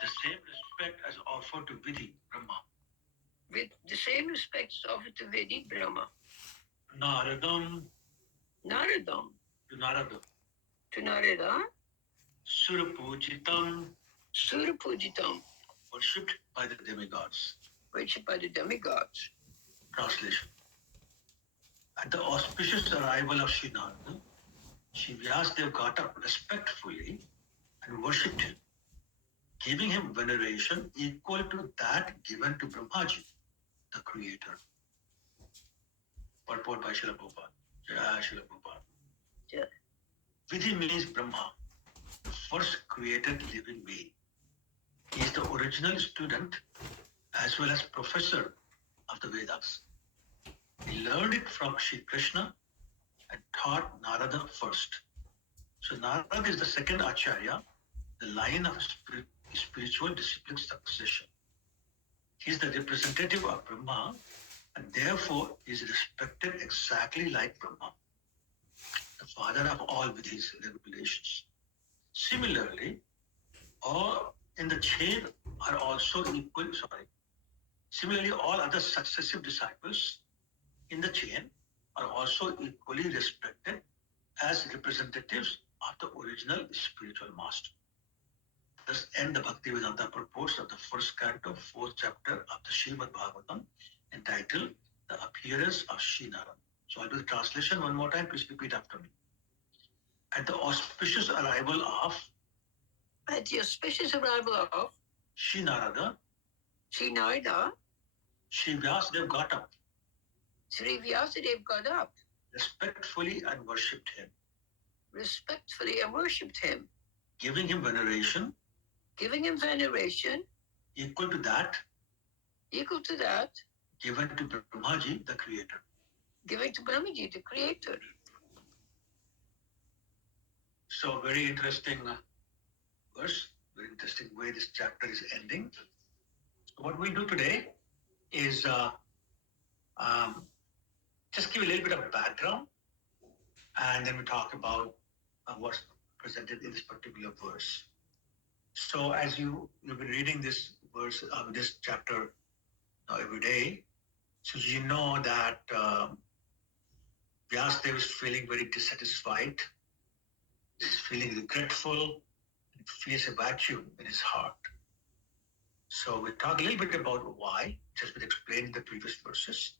the same respect as offered to Vidhi, Brahma. With the same respects offered to Vedi, Brahma. Naradam, Naradam, to Narada. to Narada, Surapujitam, Surapujitam, worshipped by the demigods. worshipped by the demigods. Translation. At the auspicious arrival of Sri Narada, Shri Vyasadeva got up respectfully and worshipped him, giving him veneration equal to that given to Brahmaji, the creator. Purport by Srila Prabhupada. Jai Srila Prabhupada. Yeah. Vidhi means Brahma, the first created living being. He is the original student as well as professor of the Vedas. He learned it from Shri Krishna and taught Narada first. So Narada is the second Acharya, the line of spiritual discipline succession. He is the representative of Brahma and therefore is respected exactly like Brahma, the father of all Vidhis regulations. Similarly, all in the chain are also equal. Similarly, all other successive disciples in the chain are also equally respected as representatives of the original spiritual master. Thus end the Bhaktivedanta purports of the first canto, fourth chapter of the Srimad Bhagwatam, entitled The Appearance of Sri Narada. So I'll do the translation one more time. Please repeat after me. At the auspicious arrival of Sri Narada, Sri Narada, Sri Vyasadeva got up Sri Vyasadeva got up respectfully and worshipped him, giving him veneration equal to that given to Brahmaji, the creator. So very interesting verse, very interesting way this chapter is ending. So what we do today is just give a little bit of background, and then we talk about what's presented in this particular verse. So as you've been reading this verse, this chapter every day, so you know that Vyasadeva is feeling very dissatisfied, is feeling regretful, and feels a vacuum in his heart. So we'll talk a little bit about why, just been explained in the previous verses.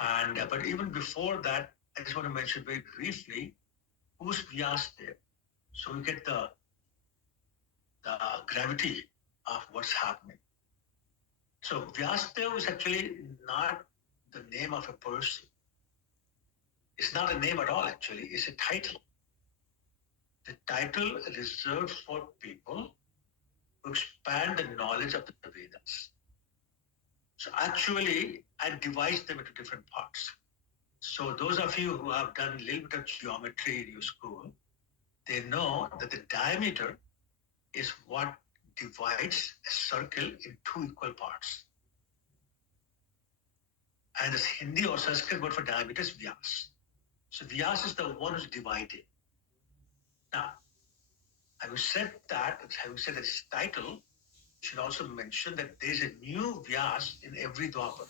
And but even before that, I just want to mention very briefly who's Vyasadeva. So we get the gravity of what's happening. So Vyasadeva is actually not the name of a person. It's not a name at all, actually. It's a title. The title reserved for people who expand the knowledge of the Vedas. So actually, I divide them into different parts. So those of you who have done a little bit of geometry in your school, they know that the diameter is what divides a circle in two equal parts. And this Hindi or Sanskrit word for diameter is Vyas. So Vyas is the one who's dividing. Now, having said that its title, should also mention that there is a new Vyas in every Dwapar.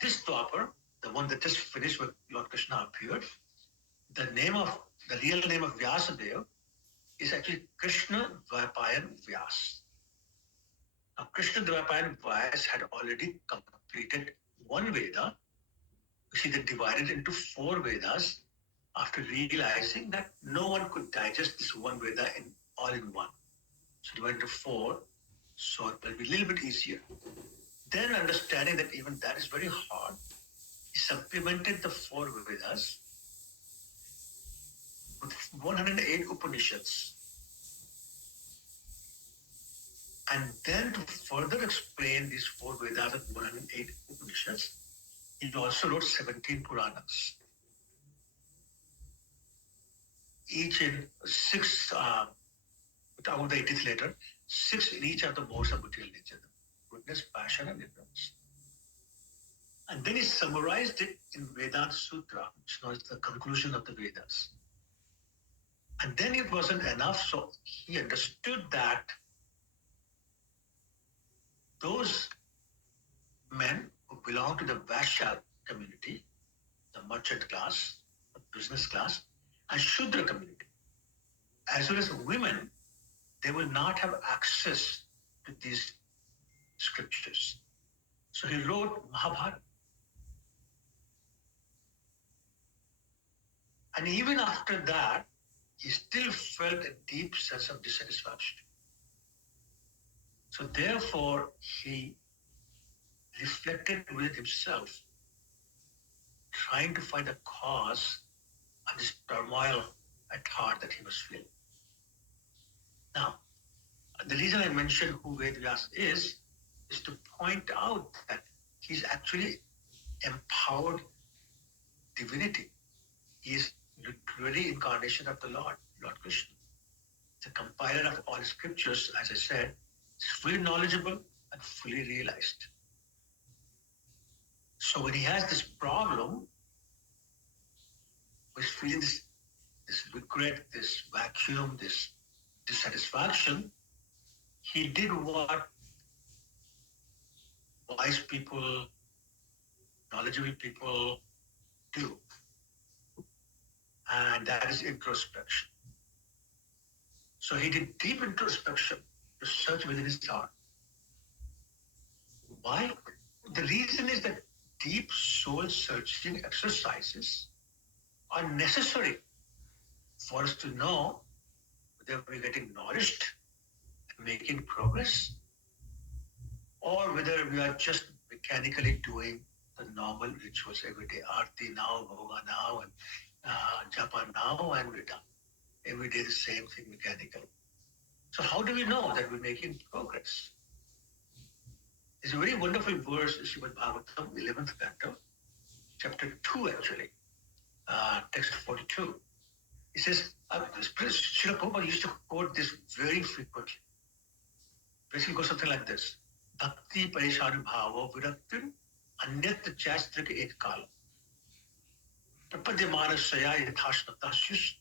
This Dwapar, the one that just finished where Lord Krishna appeared, the real name of Vyasadeva is actually Krishna Dvaipayan Vyas. Now, Krishna Dvaipayan Vyas had already completed one Veda, which he then divided into 4 Vedas after realizing that no one could digest this one Veda all in one. So divided into 4, so it will be a little bit easier. Then understanding that even that is very hard, he supplemented the 4 Vedas with 108 Upanishads. And then to further explain these 4 Vedas with 108 Upanishads, he also wrote 17 Puranas. Each in 6, out of the 80th letter, 6 in each of the modes of material nature, goodness, passion, and ignorance. And then he summarized it in Vedanta Sutra, which is the conclusion of the Vedas. And then it wasn't enough, so he understood that those men who belong to the Vaishya community, the merchant class, the business class, and Shudra community, as well as women, they will not have access to these scriptures. So he wrote Mahabharat. And even after that, he still felt a deep sense of dissatisfaction. So therefore, he reflected within himself, trying to find a cause of this turmoil at heart that he was feeling. Now, the reason I mentioned who Vedvyas is to point out that he's actually empowered divinity. He is literally incarnation of the Lord Krishna. The compiler of all scriptures, as I said, is fully knowledgeable and fully realized. So when he has this problem, he's feeling this regret, this vacuum, this dissatisfaction, he did what wise people, knowledgeable people do. And that is introspection. So he did deep introspection to search within his heart. Why? The reason is that deep soul searching exercises are necessary for us to know whether we're getting nourished and making progress, or whether we are just mechanically doing the normal rituals every day. Aarti now, Bhoga now, and Japa now, and we're done. Every day the same thing mechanically. So how do we know that we're making progress? It's a very wonderful verse, Srimad Bhagwatam, 11th canto, chapter 2 actually, text 42. It says, Srila Prabhupada used to quote this very frequently. Basically goes something like this. Bhakti Parishan Bhavo Viraktin Anyat Chastrika Ek Kala. Prapadyamana Saya Yathashnata Shus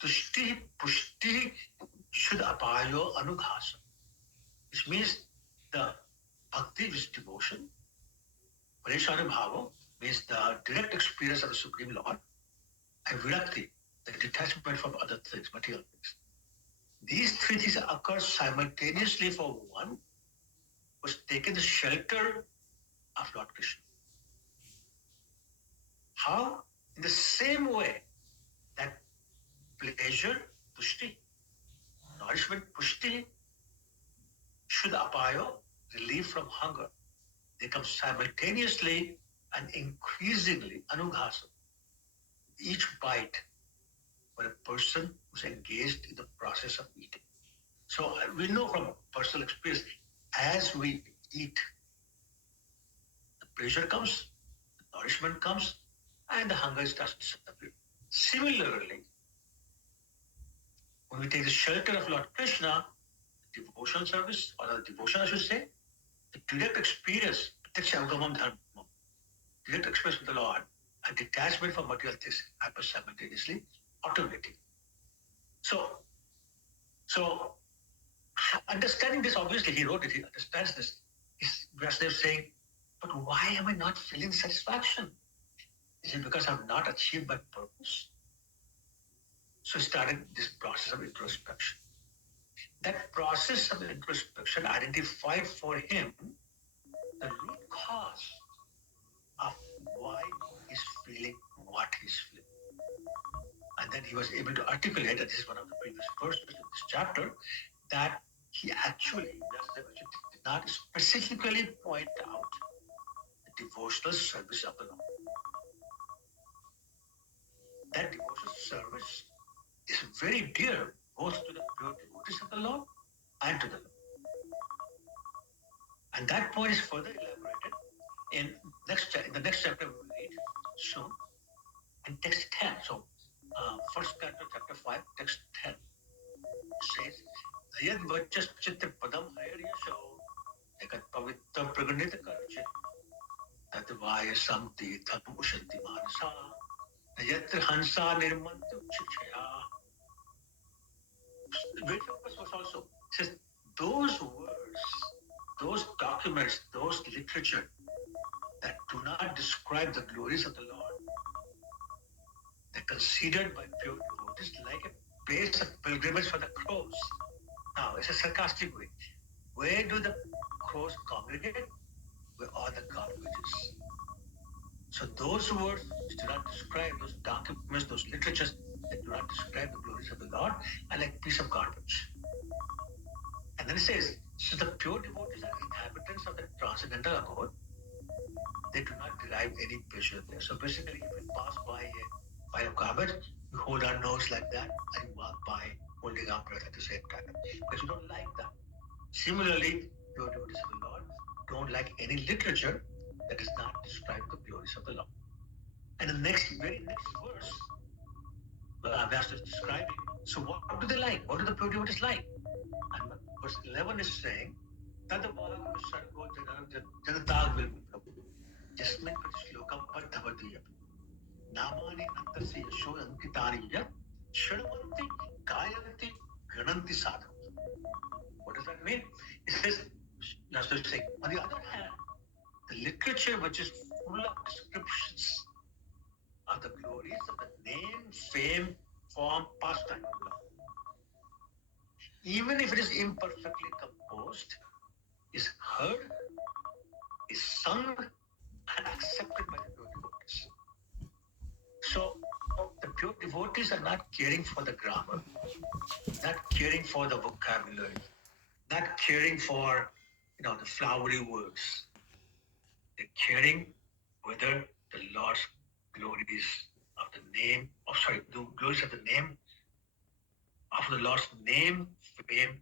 Tushti Pushti Shud Apayo Anughasa. Which means the bhakti is devotion. Parishana Bhava means the direct experience of the Supreme Lord. And Virakti, the detachment from other things, material things. These three things occur simultaneously for one who has taken the shelter of Lord Krishna. How? In the same way that pleasure, pushti, nourishment, pushti, shuddha apayo, relief from hunger, they come simultaneously and increasingly, anughasa, each bite for a person who's engaged in the process of eating. So we know from personal experience, as we eat, the pleasure comes, the nourishment comes, and the hunger starts to disappear. Similarly, when we take the shelter of Lord Krishna, the devotional service, or the devotion, I should say, the direct experience, direct experience with the Lord, and detachment from material things happens simultaneously, automatically. So understanding this, obviously, he wrote it, he understands this. Vasudev saying, but why am I not feeling satisfaction? Is it because I've not achieved my purpose? So he started this process of introspection. That process of introspection identified for him the root cause of why he's feeling what he's feeling. And then he was able to articulate, and this is one of the previous verses in this chapter, that he actually did not specifically point out the devotional service of the Lord. That devotional service is very dear both to the pure devotees of the Lord and to the Lord. And that point is further elaborated in the next chapter we will read soon, in text 10. So, first canto, chapter 5, text 10 says, Yad vachas chitta padam hayaryasho ekat pavitra praganita karchit tat vaya samti tham ushanti manasa yatra hansa nirmantu chichaya. Very famous verse also says, those words, those documents documents, those literature that do not describe the glories of the Lord, they're considered by pure devotees like a place of pilgrimage for the crows. Now, it's a sarcastic way. Where do the crows congregate? Where are the garbages? So those words which do not describe, those documents, those literatures that do not describe the glories of the Lord are like a piece of garbage. And then it says, so the pure devotees are inhabitants of the transcendental abode. They do not derive any pleasure there. So basically, if we pass by a pile of garbage, we hold our nose like that and walk by holding our breath at the same time. Because we don't like that. Similarly, pure devotees of the Lord don't like any literature that does not describe the glories of the Lord. And the very next verse, Vyasa is describing, so what do they like? What do the pure devotees like? And verse 11 is saying, Tadavag Sargo Janatag will become. Jasmin Shloka Padhavatiya. Namani Antasya Yasho Ankitariya. Shadavanti Gayanti Gananti Sadhu. What does that mean? It says, that's what it's saying. On the other hand, the literature which is full of descriptions of the glories of the name, fame, form, pastime of love. Even if it is imperfectly composed, is heard, is sung, and accepted by the pure devotees. So the pure devotees are not caring for the grammar, not caring for the vocabulary, not caring for the flowery words. They're caring whether the Lord's glories of the name, the glories of the name of the Lord's name, fame,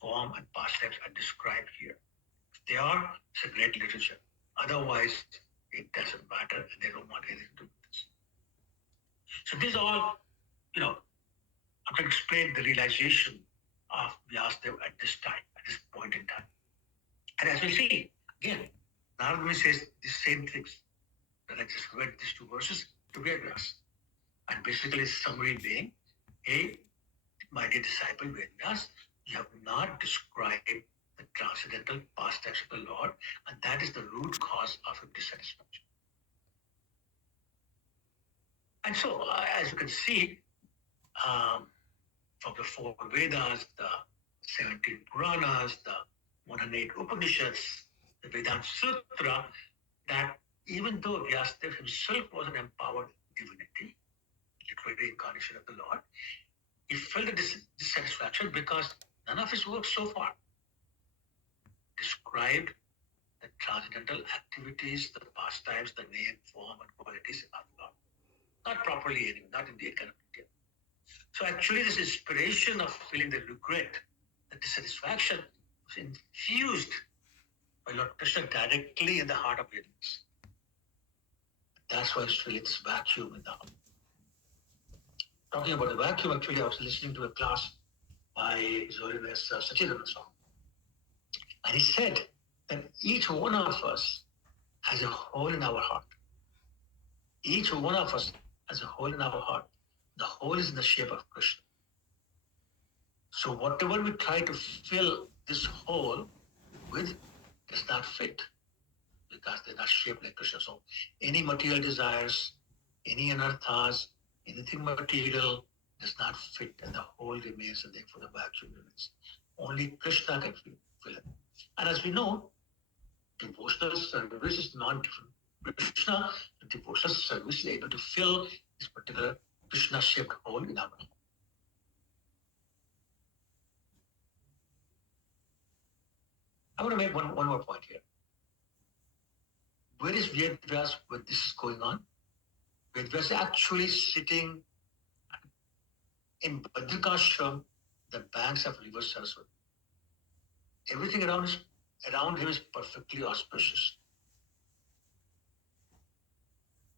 form, and pastimes are described here. If they are, it's a great literature. Otherwise, it doesn't matter, and they don't want anything to do with this. So these are all, I'm trying to explain the realization of Vyasadeva at this time, at this point in time. And as we see, again, Narada says the same things that I just read these two verses to Vedas. And basically, summary being, hey, my dear disciple Vedas, you have not described the transcendental pastimes of the Lord, and that is the root cause of your dissatisfaction. And so, as you can see, from the four Vedas, the 17 Puranas, the 108 Upanishads, the Vedanta Sutra, that even though Vyasadeva himself was an empowered divinity, literary incarnation of the Lord, he felt a dissatisfaction because none of his works so far described the transcendental activities, the pastimes, the name, form, and qualities of God. Not properly anyway, not in the kind of detail. So actually this inspiration of feeling the regret, the dissatisfaction was infused by Lord Krishna directly in the heart of Vedas. That's why it's feeling this vacuum in the heart. Talking about the vacuum, actually I was listening to a class by Zoridas Sachidananda Swami. And he said that each one of us has a hole in our heart. Each one of us has a hole in our heart. The hole is in the shape of Krishna. So whatever we try to fill this hole with does not fit because they're not shaped like Krishna. So any material desires, any anarthas, anything material does not fit and the hole remains and therefore the vacuum remains. Only Krishna can fill it. And as we know, devotional service is non-different. Krishna, the devotional service is able to fill this particular Krishna-shaped hole in our life. I want to make one more point here. Where is Vyas when this is going on? Vyas is actually sitting in Badrikashram, the banks of river Saraswati. Everything around him is perfectly auspicious.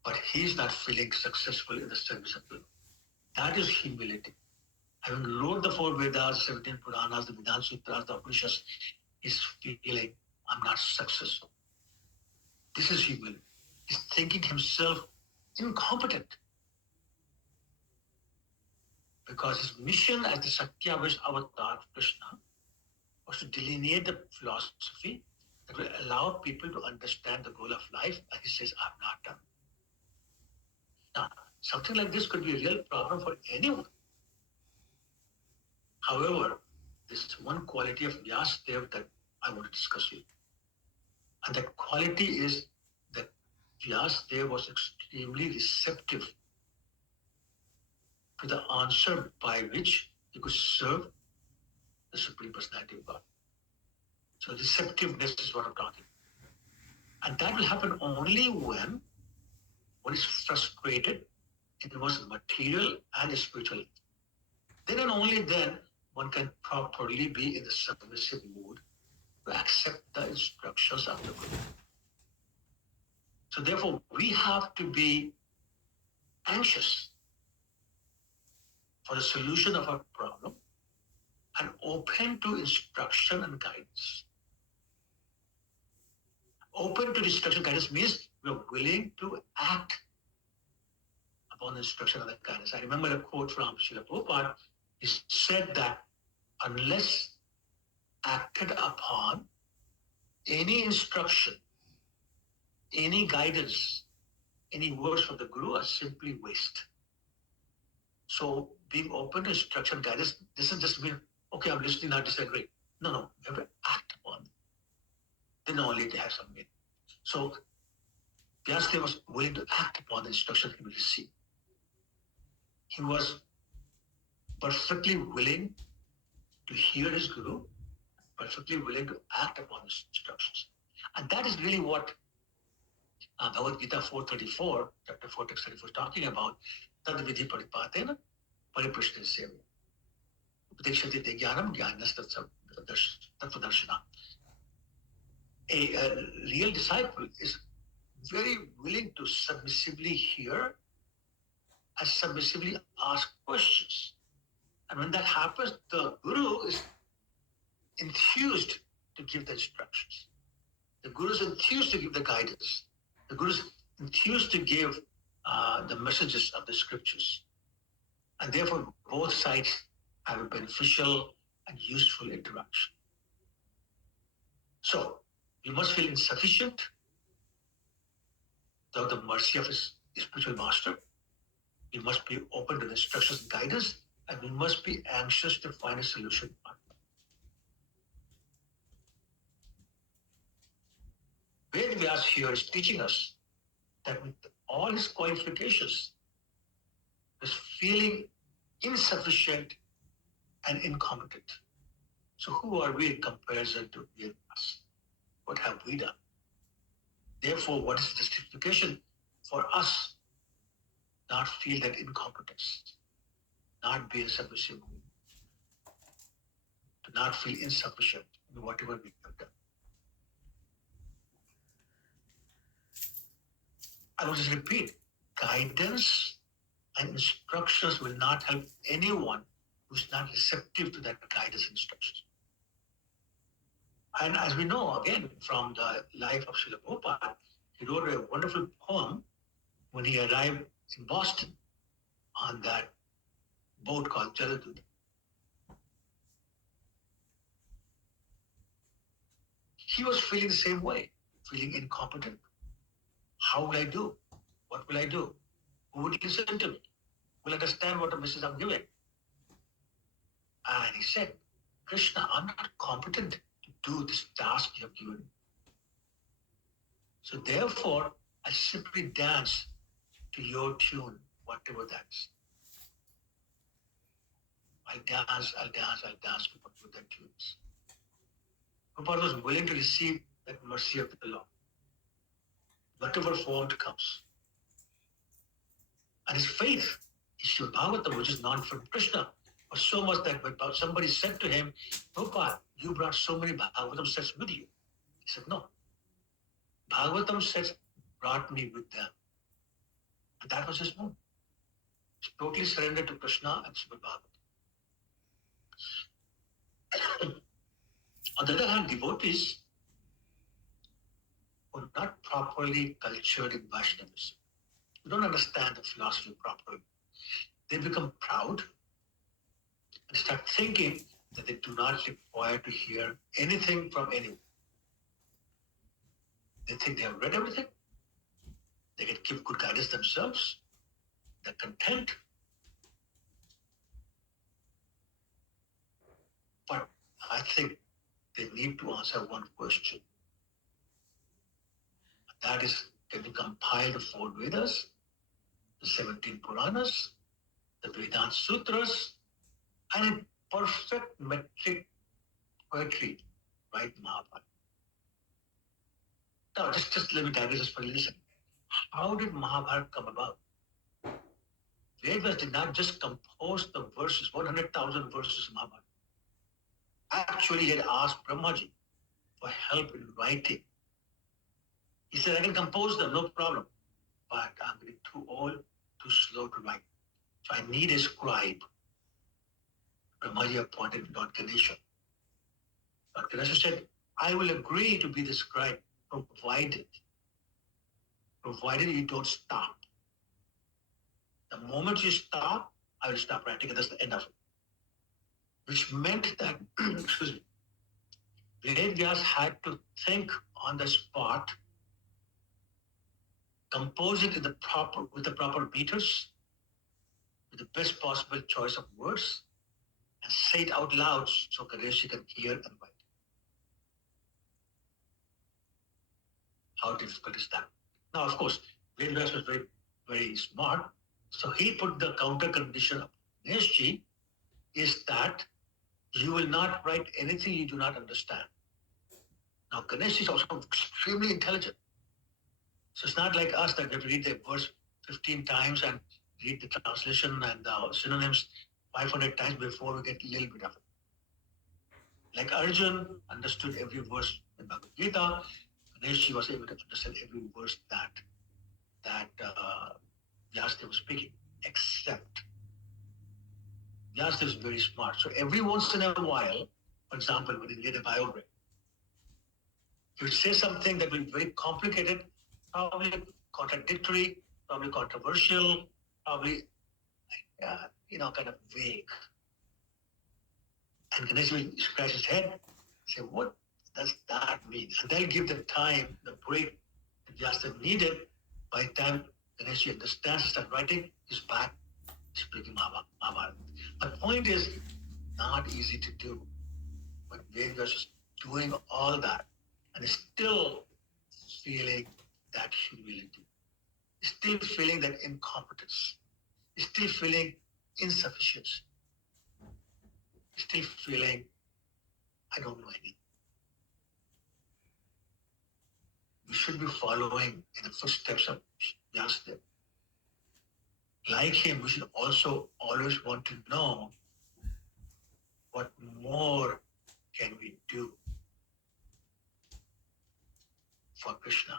But he is not feeling successful in the service of the Lord. That is humility. Having wrote the four Vedas, 17 Puranas, the Vedanta Sutras, the Upanishads, is feeling, I'm not successful. This is humility. He's thinking himself incompetent. Because his mission as the Satyavish avatar of Krishna was to delineate the philosophy, that will allow people to understand the goal of life, and he says, I'm not done. Now, something like this could be a real problem for anyone. However, there's one quality of Vyasadeva that I want to discuss with you. And that quality is that Vyasadeva was extremely receptive to the answer by which he could serve the Supreme Personality of God. So receptiveness is what I'm talking. And that will happen only when one is frustrated in one's material and spiritual. Then and only then one can properly be in the submissive mood to accept the instructions of the Guru. So therefore, we have to be anxious for the solution of our problem and open to instruction and guidance. Open to instruction and guidance means we are willing to act upon the instruction and the guidance. I remember a quote from Srila Prabhupada. He said that unless acted upon, any instruction, any guidance, any words from the Guru are simply waste. So being open to instruction and guidance doesn't just mean, okay, I'm listening, I disagree. No, you have to act upon it. Then only they have some meaning. So Vyasadeva was willing to act upon the instruction he received. He was perfectly willing to hear his Guru, perfectly willing to act upon his instructions. And that is really what Bhagavad Gita 4:34, chapter 4, text 34 is talking about. Tad vidhi paripatena pariprishna sevya. Upadekshati te jnanam jnanas tattvadarshana. A real disciple is very willing to submissively hear and submissively ask questions. And when that happens, the Guru is enthused to give the instructions. The Guru is enthused to give the guidance. The Guru is enthused to give the messages of the scriptures. And therefore, both sides have a beneficial and useful interaction. So, we must feel insufficient without the mercy of his spiritual master. We must be open to the instructions and guidance, and we must be anxious to find a solution. Ved Vyas here is teaching us that with all his qualifications, is feeling insufficient and incompetent. So who are we in comparison to Ved Vyas? What have we done? Therefore, what is the justification for us not feel that incompetence, not be a submissive, to not feel insufficient in whatever we have done? I will just repeat, guidance and instructions will not help anyone who's not receptive to that guidance and instructions. And as we know, again, from the life of Srila Prabhupada, he wrote a wonderful poem when he arrived in Boston on that boat called Jaladud. He was feeling the same way, feeling incompetent. How will I do? What will I do? Who would listen to me? Will understand what the message I'm giving? And he said, Krishna, I'm not competent to do this task you have given me. So therefore, I simply dance to your tune, whatever that is. I'll dance to whatever that tune is. Prabhupada was willing to receive that mercy of the Lord, whatever form it comes. And his faith, his Bhagwatam, which is known from Krishna, was so much that when somebody said to him, Prabhupada, you brought so many Bhagavatam sets with you. He said, no. Bhagavatam sets brought me with them. And that was his mood. He totally surrendered to Krishna and Srimad Bhagavatam. On the other hand, devotees were not properly cultured in Vaishnavism. They don't understand the philosophy properly. They become proud and start thinking that they do not require to hear anything from anyone. They think they have read everything. They can give good guidance themselves. They're content. But I think they need to answer one question. That is, can you compile the 4 Vedas, the 17 Puranas, the Vedanta Sutras, and in perfect metric poetry, write Mahabharat? Now, just let me digress just for a listen. How did Mahabharat come about? Vedas did not just compose the verses, 100,000 verses of Mahabharat. Actually, he had asked Brahmaji for help in writing. He said, I can compose them, no problem. But I'm getting too old, too slow to write. So I need a scribe. Brahmaji appointed Lord Ganesha. Lord Ganesha said, I will agree to be the scribe, provided you don't stop. The moment you stop, I will stop writing, and that's the end of it. Which meant that, excuse me, Vedas had to think on the spot, compose it with the proper meters, with the best possible choice of words, and say it out loud so Ganesha can hear and write. How difficult is that? Now, of course, Vedas was very, very smart. So he put the counter condition of Ganeshji is that you will not write anything you do not understand. Now, Ganesh is also extremely intelligent. So it's not like us that we have to read the verse 15 times and read the translation and the synonyms 500 times before we get a little bit of it. Like Arjun understood every verse in Bhagavad Gita, Ganesh was able to understand every verse that Vyasdev was speaking, except Vyasdev is very smart. So every once in a while, for example, when he read a biography, he would say something that will be very complicated, probably contradictory, probably controversial, probably kind of vague. And Ganesh will scratch his head and say, what does that mean? And they'll give the time, the break that Vyasdev needed. By the time Ganesh understands, start writing, he's back speaking Mahabharat. The point is not easy to do. But Vedas is doing all that and still feeling that humility, still feeling that incompetence, still feeling insufficiency, still feeling I don't know anything. We should be following in the footsteps of Vyasdev. Like him, we should also always want to know what more can we do for Krishna.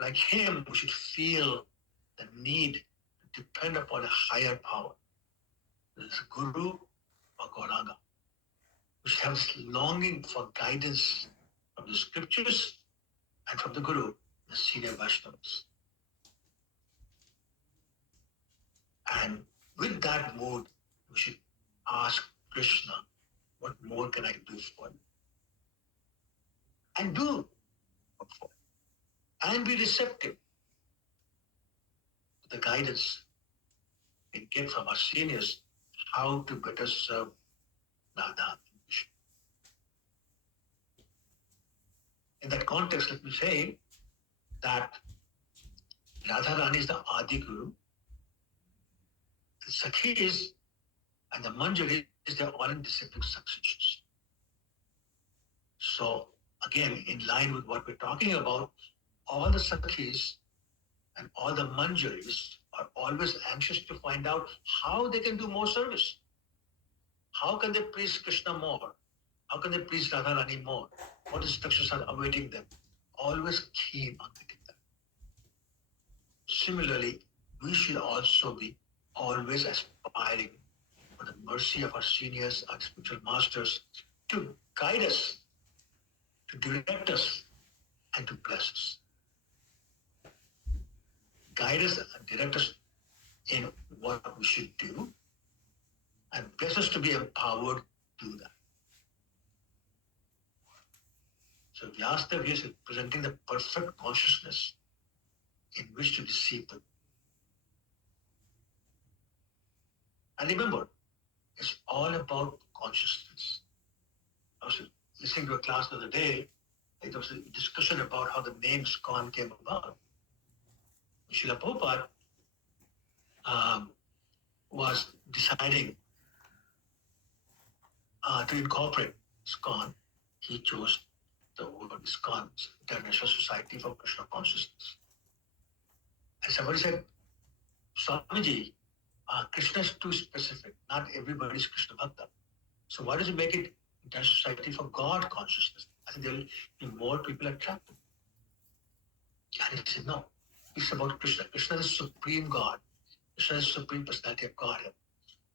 Like him, we should feel the need to depend upon a higher power. There's Guru or Gauranga. We should have this longing for guidance from the scriptures and from the Guru, the senior Vaishnavas. And with that mood, we should ask Krishna, what more can I do for you? And do for you. And be receptive to the guidance we get from our seniors, how to better serve Radha. In that context, let me say that Radharani is the Adi Guru, the Sakhis and the Manjaris, they're all in disciplic successions. So, again, in line with what we're talking about, all the Sakhis and all the Manjaris are always anxious to find out how they can do more service. How can they please Krishna more? How can they please Radharani more? What instructions are awaiting them? Always keen on getting them. Similarly, we should also be always aspiring for the mercy of our seniors, our spiritual masters, to guide us, to direct us, and to bless us. Guide us and direct us in what we should do, and bless us to be empowered to do that. So Vyasadeva is presenting the perfect consciousness in which to deceive them. And remember, it's all about consciousness. I was listening to a class the other day. There was a discussion about how the name ISKCON came about. Srila Prabhupada was deciding to incorporate ISKCON. He chose the word ISKCON, International Society for Krishna Consciousness. And somebody said, Swamiji, Krishna is too specific. Not everybody is Krishna Bhakta. So why does he make it International Society for God Consciousness? I think there will be more people attracted. And he said, no, it's about Krishna. Krishna is the supreme God. Krishna is the supreme personality of Godhead.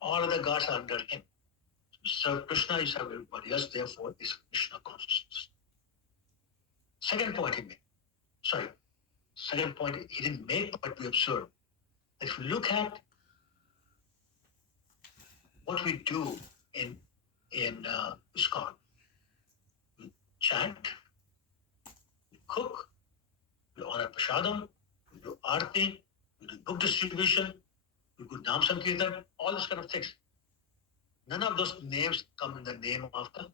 All other gods are under him. So Krishna is everybody else, therefore, is Krishna consciousness. Second point he made. Second point he didn't make, but we observe. If you look at what we do in ISKCON, we chant, we cook, we honor Prasadam, we do Aarti, we do book distribution, we do Nam Sankirtan, all those kind of things. None of those names come in the name of the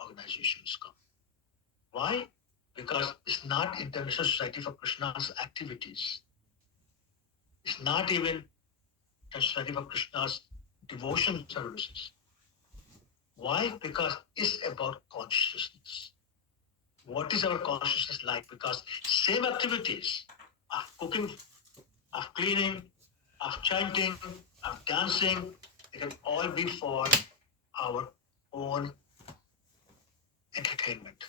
organization ISKCON. Why? Because it's not International Society for Krishna's activities. It's not even International Society for Krishna's devotion services. Why? Because it's about consciousness. What is our consciousness like? Because same activities of cooking, of cleaning, of chanting, of dancing, it can all be for our own entertainment,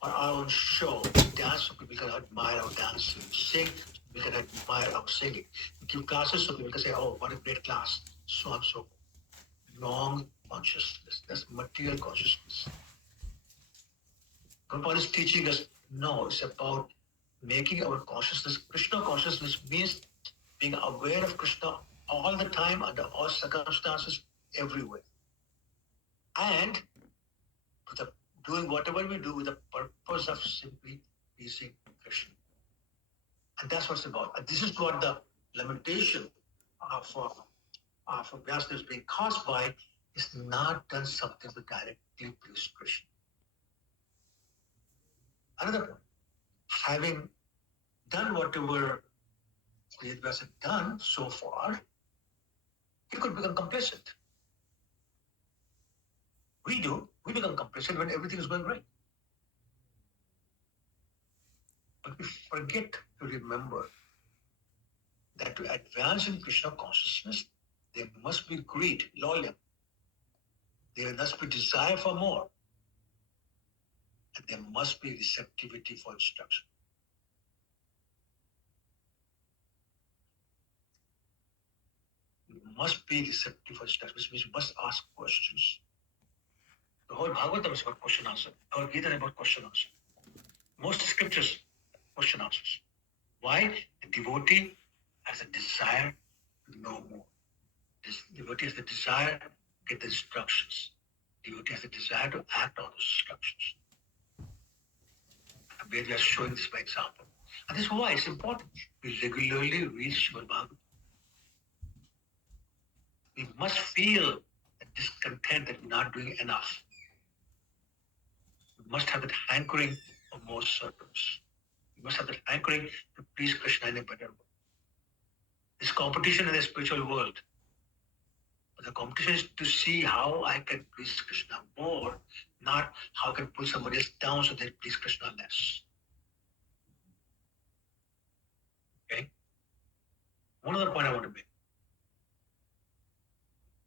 for our own show. We dance so people can admire our dance. We sing so people can admire our singing. We give classes so people can say, oh, what a great class, so and so. Wrong consciousness. That's material consciousness. Prabhupada is teaching us, no, it's about making our consciousness. Krishna consciousness means being aware of Krishna all the time, under all circumstances, everywhere. And doing whatever we do with the purpose of simply pleasing Krishna. And that's what it's about. And this is what the lamentation of Vyasadeva is being caused by, is not done something to directly please Krishna. Another point, having done whatever Vedas had done so far, he could become complacent. We become complacent when everything is going right. But we forget to remember that to advance in Krishna consciousness, there must be greed, loyalty. There must be desire for more. And there must be receptivity for instruction. We must be receptive for instruction, which means we must ask questions. The whole Bhagwatam is about question answer. Our Gita is about question answer. Most scriptures, question answers. Why? The devotee has a desire to know more. This devotee has the desire to get the instructions. Devotee has the desire to act on those instructions. And we are showing this by example. And this is why it's important. We regularly read Srimad Bhagavatam. We must feel the discontent that we're not doing enough. We must have that hankering for more service. We must have that hankering to please Krishna in a better way. This competition in the spiritual world. But the competition is to see how I can please Krishna more, not how I can pull somebody else down so they please Krishna less. Okay? One other point I want to make.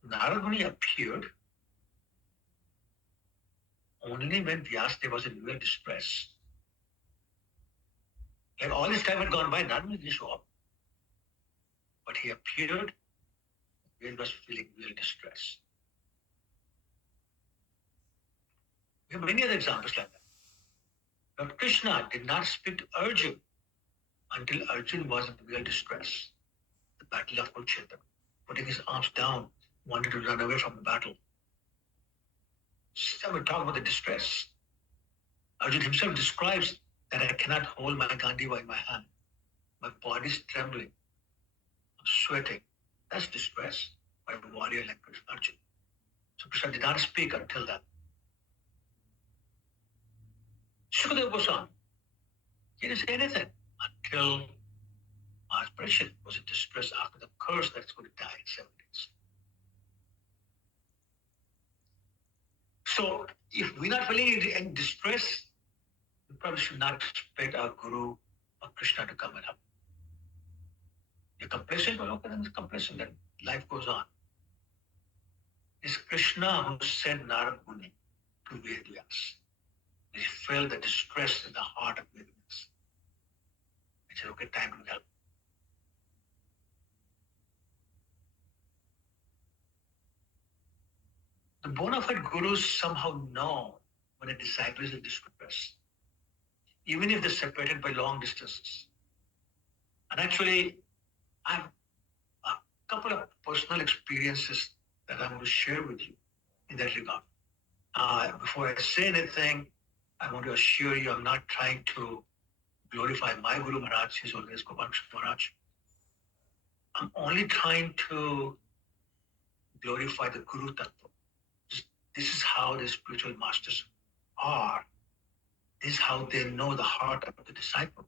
Narad Muni appeared only when Vyasadeva was in real distress. Like all this time had gone by, Narad Muni didn't show up. But he appeared when he was feeling real distress. We have many other examples like that. But Krishna did not speak to Arjun until Arjun was in real distress. The battle of Kurukshetra, putting his arms down, wanted to run away from the battle. So we talk about the distress. Arjun himself describes that I cannot hold my Gandiva in my hand. My body is trembling. I'm sweating. That's distress by a warrior like Arjun. So Krishna did not speak until that. Shukadeva Goswami, he didn't say anything until Maharaj Parikshit was in distress after the curse that's going to die in 7 days. So if we're not feeling in distress, we probably should not expect our Guru or Krishna to come and help. You're complacent, well, okay, then it's complacent, then life goes on. It's Krishna who sent Narad Muni to Vedyas. He felt the distress in the heart of Vedyas. He said, okay, time to help. The bona fide gurus somehow know when a disciple is in distress, even if they're separated by long distances. And actually, I have a couple of personal experiences that I'm going to share with you in that regard. Before I say anything, I want to assure you I'm not trying to glorify my Guru Maharaj, his Holiness Gopal Krishna Maharaj. I'm only trying to glorify the Guru Tattva. This is how the spiritual masters are. This is how they know the heart of the disciple.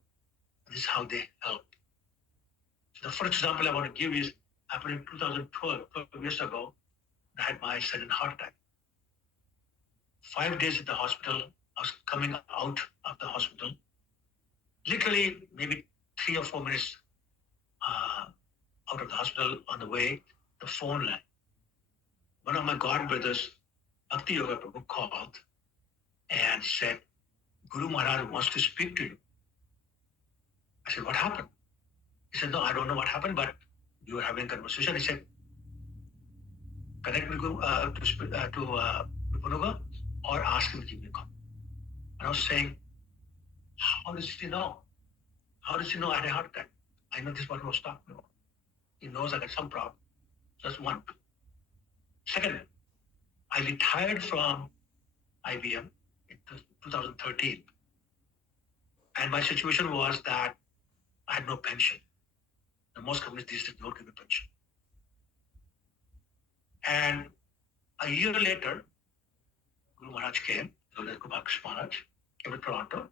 This is how they help. So the first example I want to give is happened in 2012, 12 years ago. I had my sudden heart attack. 5 days at the hospital. I was coming out of the hospital. Literally, maybe 3 or 4 minutes out of the hospital on the way, the phone rang. One of my god brothers, Bhakti Yoga Prabhu, called and said, Guru Maharaj wants to speak to you. I said, what happened? He said, no, I don't know what happened, but you were having a conversation. He said, connect me to Vipanuga or ask him to give me a call. And I was saying, how does he know? How does he know I had a heart attack? I know this is what he was talking about. He knows I got some problem. So that's one. Second, I retired from IBM in 2013. And my situation was that I had no pension. And most companies these days don't give a pension. And a year later, Guru Maharaj came, Gopal Krishna Maharaj, came to Toronto,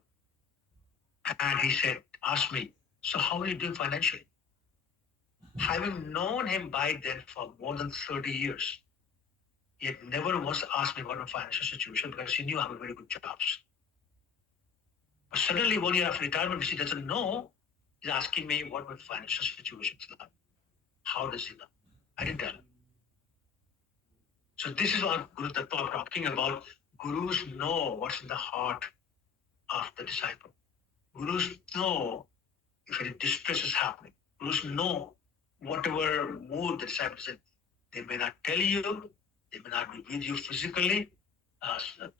and he said, asked me, so how are you doing financially? Having known him by then for more than 30 years, he had never once asked me about my financial situation because he knew I have a very good jobs. But suddenly, 1 year after retirement, which he doesn't know, he's asking me what my financial situation is like. How does he know? I didn't tell him. So this is what Guru Tattva I'm talking about. Gurus know what's in the heart of the disciple. Gurus know if any distress is happening. Gurus know whatever mood the disciple is in. They may not tell you, they may not be with you physically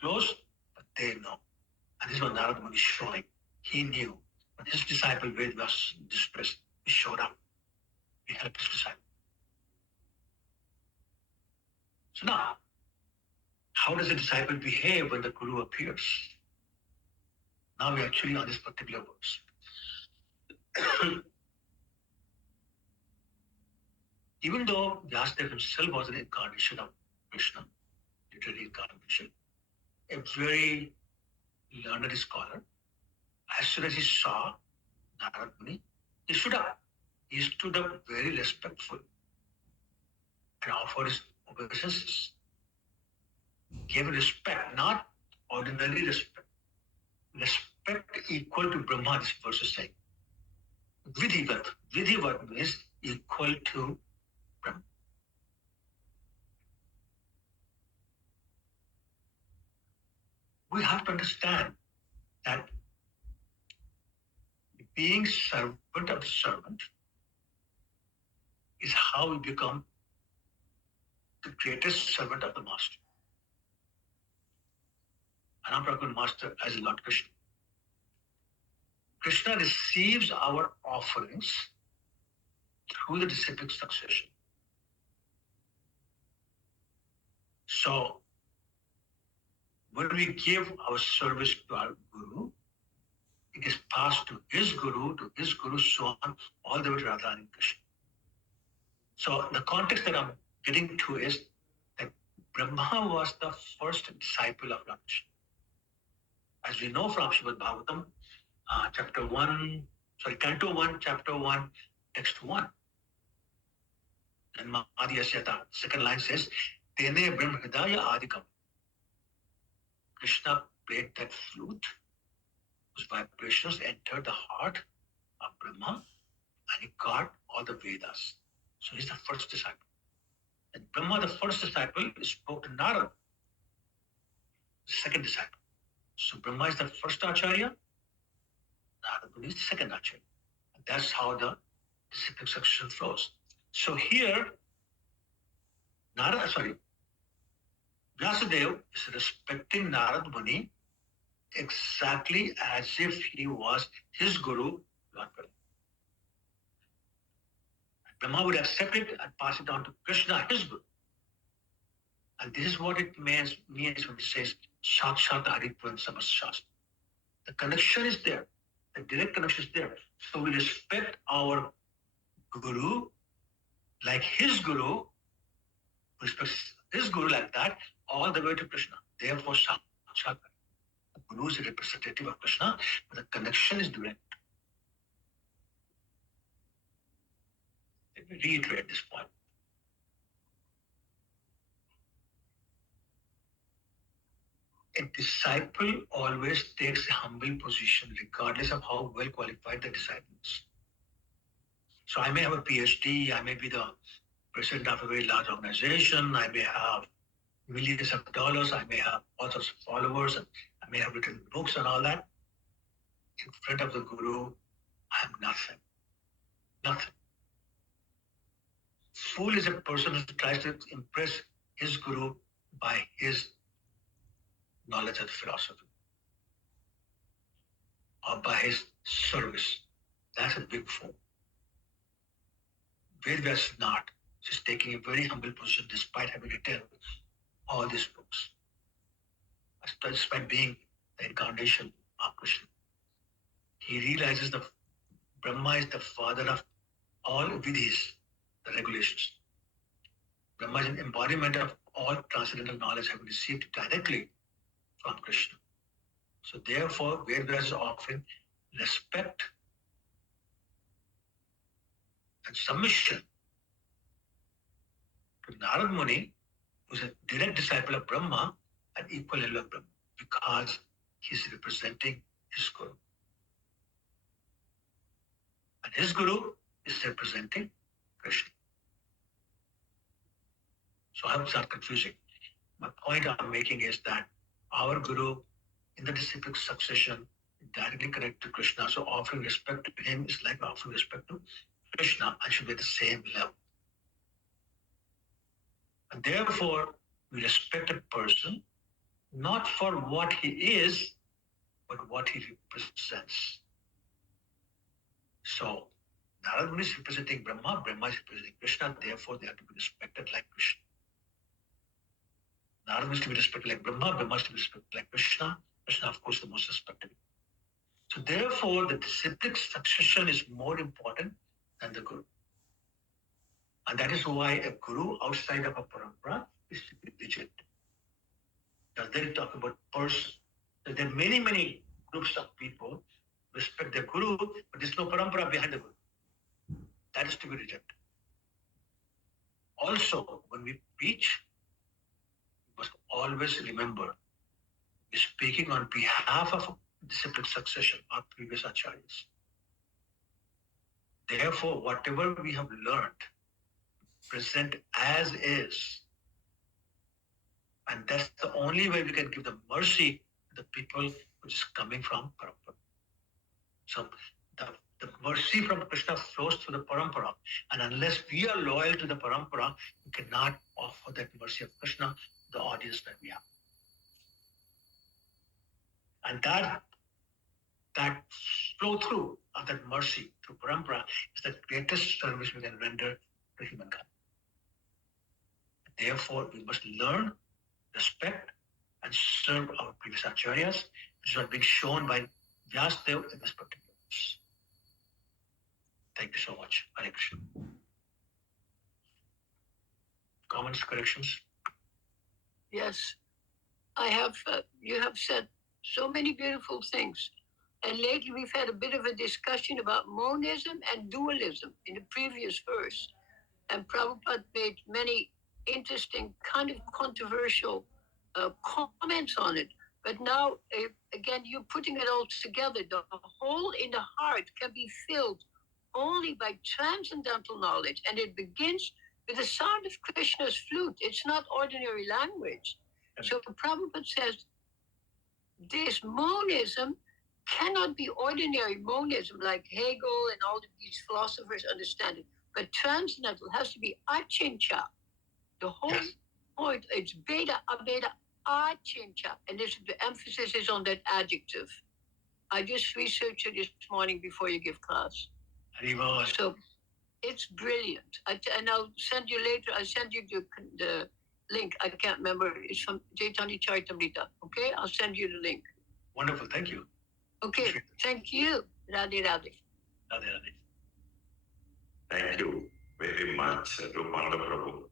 close, but they know. And this is what Narada Muni is showing. He knew. When his disciple Ved was distressed, he showed up. He helped his disciple. So now, how does a disciple behave when the Guru appears? Now we're actually on this particular verse. Even though Vyasadeva himself was an incarnation of Krishna, literally incarnation, a very learned scholar, as soon as he saw Narada Muni, he stood up. He stood up very respectful and offered his obeisances. Gave respect, not ordinary respect. Respect equal to Brahma, this verse is saying. Vidhivat. Vidhivat means equal to Brahma. We have to understand that being servant of the servant is how we become the greatest servant of the master. And I'm talking master as Lord Krishna. Krishna receives our offerings through the disciplic succession. So when we give our service to our Guru, it is passed to his Guru, so on, all the way to Radha and Krishna. So the context that I'm getting to is that Brahma was the first disciple of Lord Krishna. As we know from Srimad Bhagwatam, Canto 1, Chapter 1, Text 1. And Madhyasyata, second line says, Tene Brahma Hridaya Adikam. Krishna played that flute, whose vibrations entered the heart of Brahma, and he got all the Vedas. So he's the first disciple. And Brahma, the first disciple, spoke to Narada, the second disciple. So Brahma is the first Acharya, Narada is the second Acharya. And that's how the disciplic succession flows. So here, Vyasadeva is respecting Narada Muni exactly as if he was his guru, Lord Brahma. Brahma would accept it and pass it on to Krishna, his guru. And this is what it means when it says Sakshat Haripurana Samashastra. The connection is there. The direct connection is there. So we respect our guru like his guru, respects his guru like that, all the way to Krishna. Therefore, Sakshat. The guru is a representative of Krishna, but the connection is direct. Let me reiterate this point. A disciple always takes a humble position regardless of how well qualified the disciple is. So I may have a PhD, I may be the president of a very large organization, I may have millions of dollars, I may have all sorts of followers, and I may have written books and all that. In front of the guru, I am nothing. Nothing. Fool is a person who tries to impress his guru by his knowledge of philosophy or by his service. That's a big fool. Vedvas is not. She's taking a very humble position despite having written all these books. Despite being the incarnation of Krishna. He realizes that Brahma is the father of all vidhis, the regulations. Brahma is an embodiment of all transcendental knowledge having received directly from Krishna. So therefore, Vedvas is offering respect and submission to Narada Muni, who is a direct disciple of Brahma and equal level of Brahma, because he's representing his guru. And his guru is representing Krishna. So I hope it's not confusing. My point I'm making is that our guru in the disciplic succession directly connected to Krishna. So offering respect to him is like offering respect to Krishna and should be at the same level. And therefore, we respect a person not for what he is, but what he represents. So, Narada Muni is representing Brahma, Brahma is representing Krishna, therefore they have to be respected like Krishna. Narada Muni is to be respected like Brahma, Brahma is to be respected like Krishna, Krishna, of course, the most respected. So, therefore, the disciplic succession is more important than the guru. And that is why a guru outside of a parampara is to be rigid. Because they talk about person. There are many, many groups of people respect their guru, but there's no parampara behind the guru. That is to be rejected. Also, when we preach, we must always remember we're speaking on behalf of disciplic succession, our previous acharyas. Therefore, whatever we have learned, present as is. And that's the only way we can give the mercy to the people which is coming from parampara. So the mercy from Krishna flows through the parampara. And unless we are loyal to the parampara, we cannot offer that mercy of Krishna to the audience that we have. And that flow through of that mercy through parampara is the greatest service we can render to humankind. Therefore, we must learn, respect, and and serve our previous acharyas, which is being shown by Vyasdev in this particular verse. Thank you so much. Hare Krishna. Comments, corrections? Yes, I have. You have said so many beautiful things. And lately we've had a bit of a discussion about monism and dualism in the previous verse. And Prabhupada made many interesting, kind of controversial comments on it. But now, again, you're putting it all together. The hole in the heart can be filled only by transcendental knowledge. And it begins with the sound of Krishna's flute. It's not ordinary language. So Prabhupada says this monism cannot be ordinary monism like Hegel and all of these philosophers understand it. But transcendental has to be achincha. The whole point, it's beta, abeta, achincha. And the emphasis is on that adjective. I just researched it this morning before you give class. So it's brilliant. And I'll send you later, I'll send you the link. I can't remember. It's from Chaitanya Charitamrita. Okay? I'll send you the link. Wonderful. Thank you. Okay. Thank you. Radhe Radhe. Radhe Radhe. Thank you very much, Rupanda Prabhu.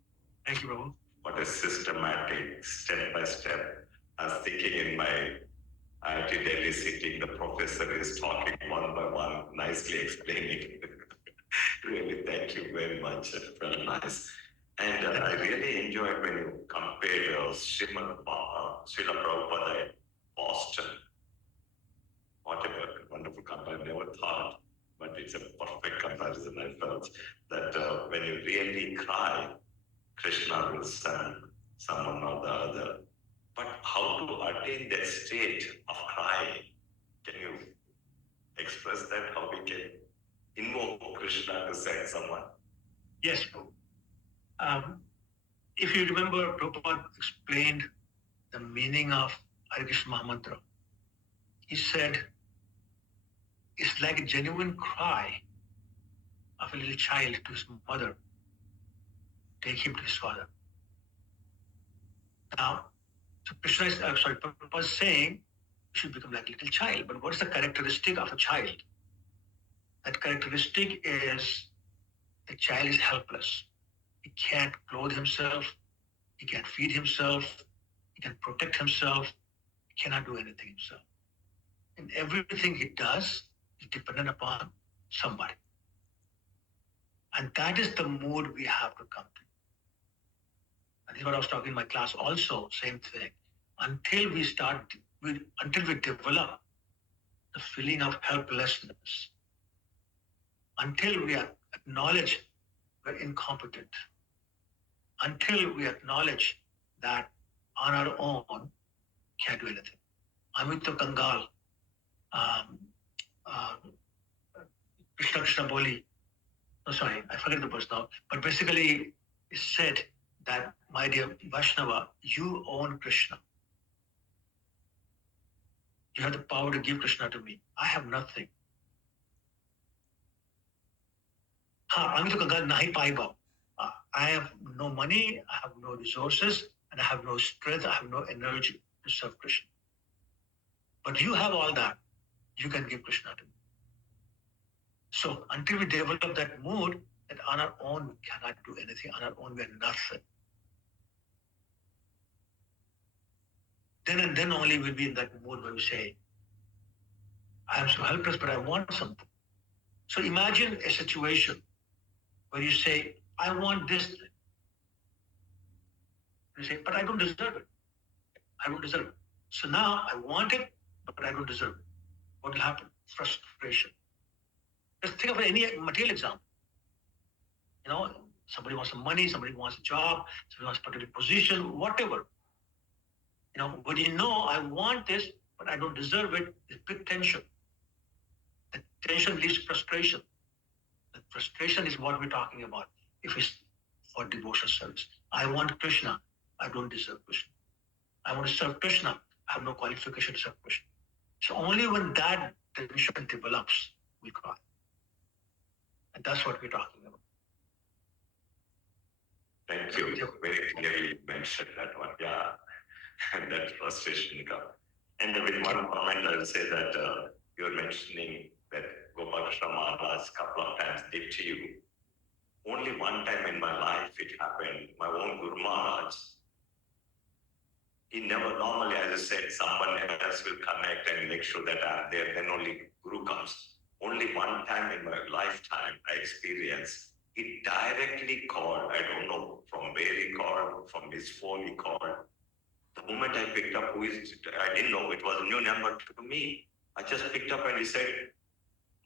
Thank you, Prabhu. What a systematic, step by step. I was thinking in my IIT Delhi sitting, the professor is talking one by one, nicely explaining. Really, thank you very much. It felt nice. And I really enjoyed when you compared Srila Prabhupada in Boston. What a wonderful comparison. I never thought, but it's a perfect comparison. I felt that when you really cry, Krishna will send someone or the other. But how to attain that state of crying? Can you express that? How we can invoke Krishna to send someone? Yes, Prabhu. If you remember, Prabhupada explained the meaning of Hare Krishna Mahamantra. He said, it's like a genuine cry of a little child to his mother. Take him to his father. Now, so Krishna is, Prabhupada is saying, you should become like a little child. But what's the characteristic of a child? That characteristic is the child is helpless. He can't clothe himself. He can't feed himself. He can protect himself. He cannot do anything himself. And everything he does is dependent upon somebody. And that is the mood we have to come to. And this is what I was talking in my class also, same thing. Until we develop the feeling of helplessness, until we acknowledge we're incompetent, until we acknowledge that on our own, can't do anything. Amito Kangal, Krishna Krishna Boli, no, sorry, I forget the verse now, but basically it said that, my dear Vaishnava, you own Krishna. You have the power to give Krishna to me. I have nothing. I have no money, I have no resources, and I have no strength, I have no energy to serve Krishna. But you have all that. You can give Krishna to me. So until we develop that mood, that on our own we cannot do anything, on our own we are nothing. Then and then only we'll be in that mood where we say, I am so helpless, but I want something. So imagine a situation where you say, I want this thing. You say, but I don't deserve it. I don't deserve it. So now I want it, but I don't deserve it. What will happen? Frustration. Just think of any material example. You know, somebody wants some money, somebody wants a job, somebody wants a particular position, whatever. You know, when you know I want this, but I don't deserve it, there's big tension. The tension leads to frustration. The frustration is what we're talking about if it's for devotional service. I want Krishna, I don't deserve Krishna. I want to serve Krishna, I have no qualification to serve Krishna. So only when that tension develops, we cry. And that's what we're talking about. Thank you. Very clearly mentioned that one. Yeah. and that frustration comes. And with one comment, I will say that you're mentioning that Gopalakrishna Maharaj couple of times did to you. Only one time in my life it happened. My own Guru Maharaj, he never normally, as I said, someone else will connect and make sure that I'm there, then only Guru comes. Only one time in my lifetime I experienced, he directly called, I don't know from where he called, from his phone he called. The moment I picked up, who is it? I didn't know, it was a new number to me. I just picked up and he said,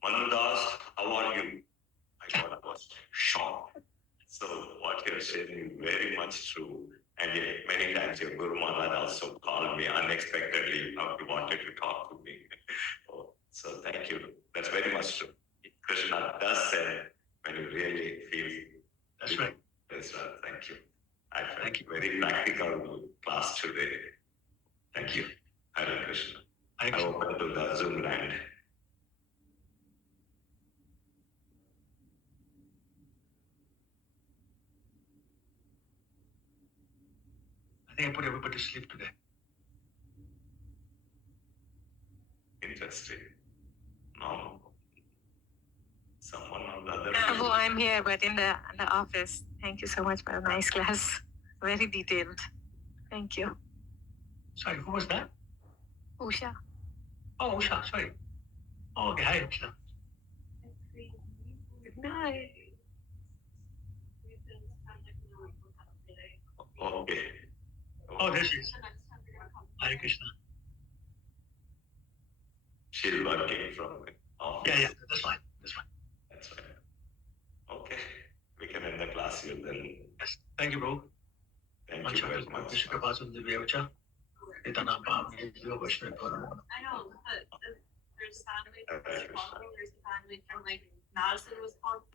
Manu Das, how are you? I thought I was shocked. So what you're saying is very much true. And yet many times your Guru Maharaj also called me unexpectedly. He wanted to talk to me. Oh, so thank you. That's very much true. Krishna does say when you really feel. That's right. That's right. Thank you. I felt Thank you. very practical class today. Thank you. Hare Krishna. Hare I Krishna. open to the Zoom land. I think I put everybody to sleep today. Interesting. No. Someone on the other. Prabhu, I'm here, but in the office. Thank you so much for a nice class. Very detailed. Thank you. Sorry, who was that? Usha. Oh, Usha, sorry. Oh, okay, hi, Usha. Good night. Okay. Oh, there she is. Hare Krishna. She's working from office. Yeah, that's fine. That's fine. That's right. Okay. We can end the class here then. Yes. Thank you, bro. Thank you very much. Krishna Kapasam Divyacha. Itanam Pam Yoga I know, but there's family, there's family from like Madison, Wisconsin.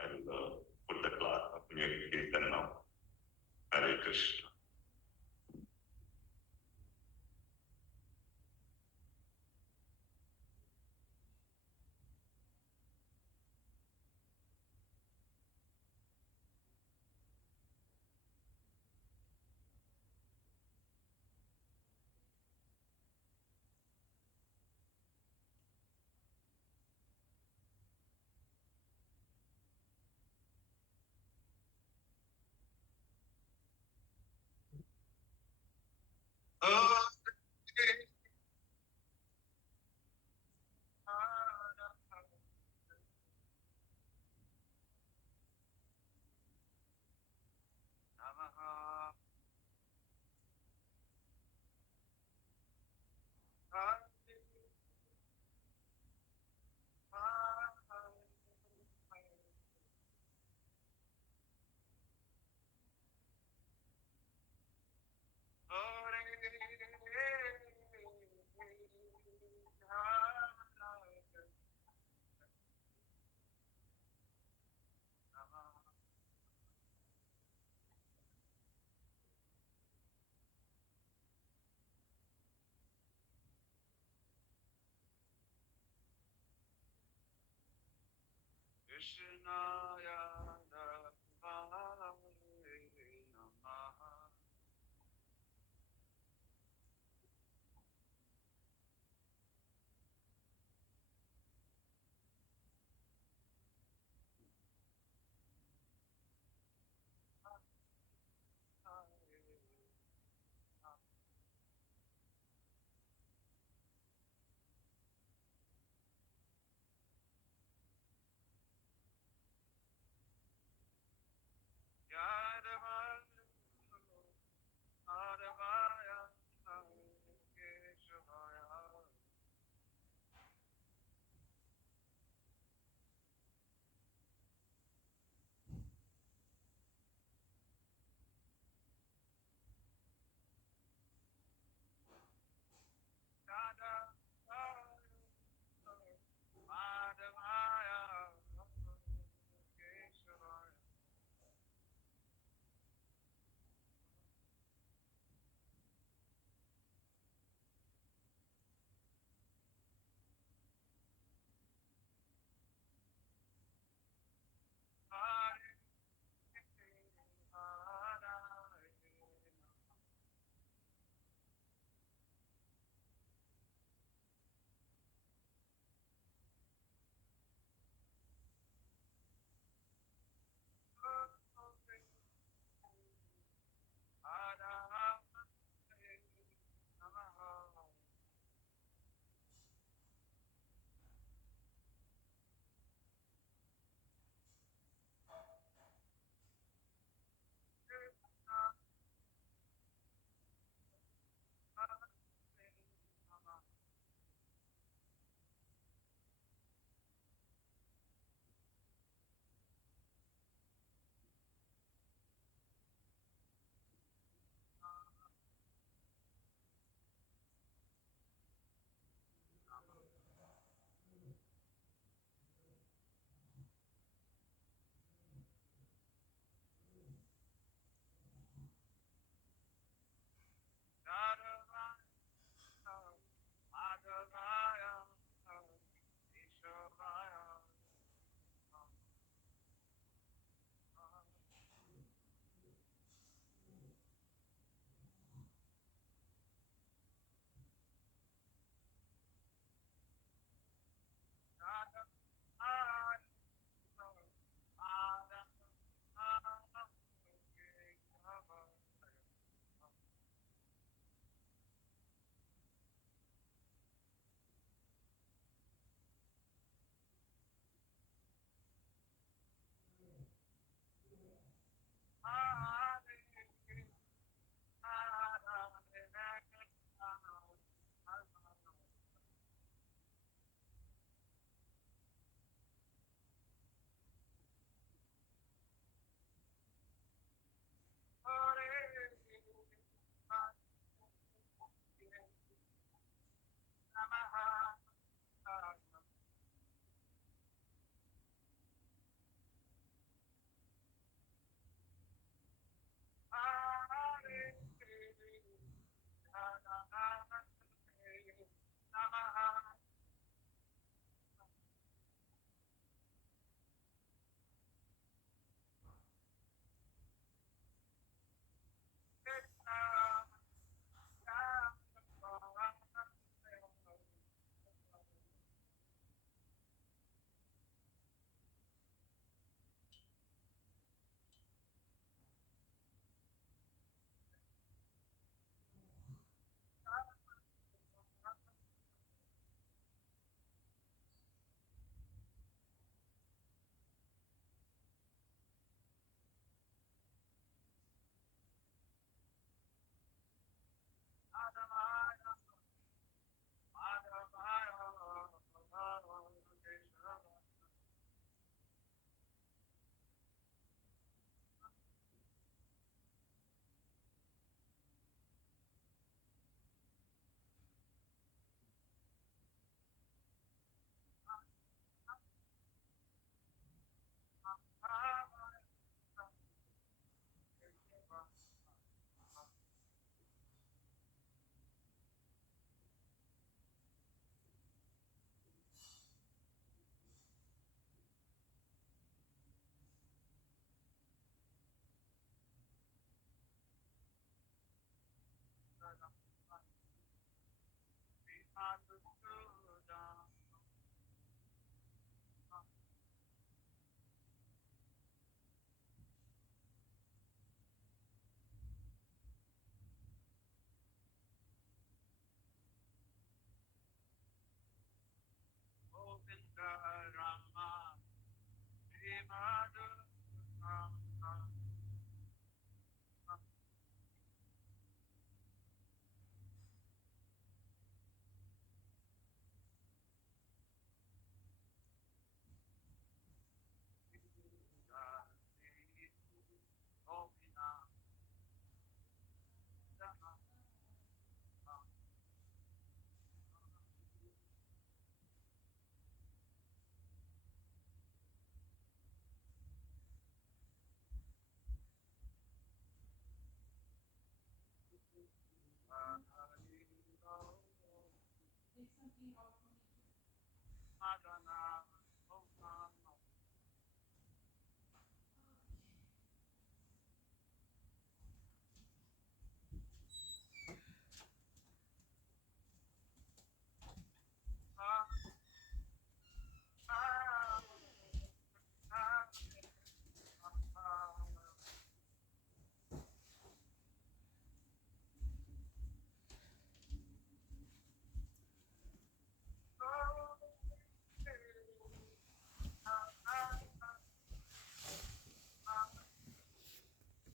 I'll put the class up here now. Hare Krishna. Oh.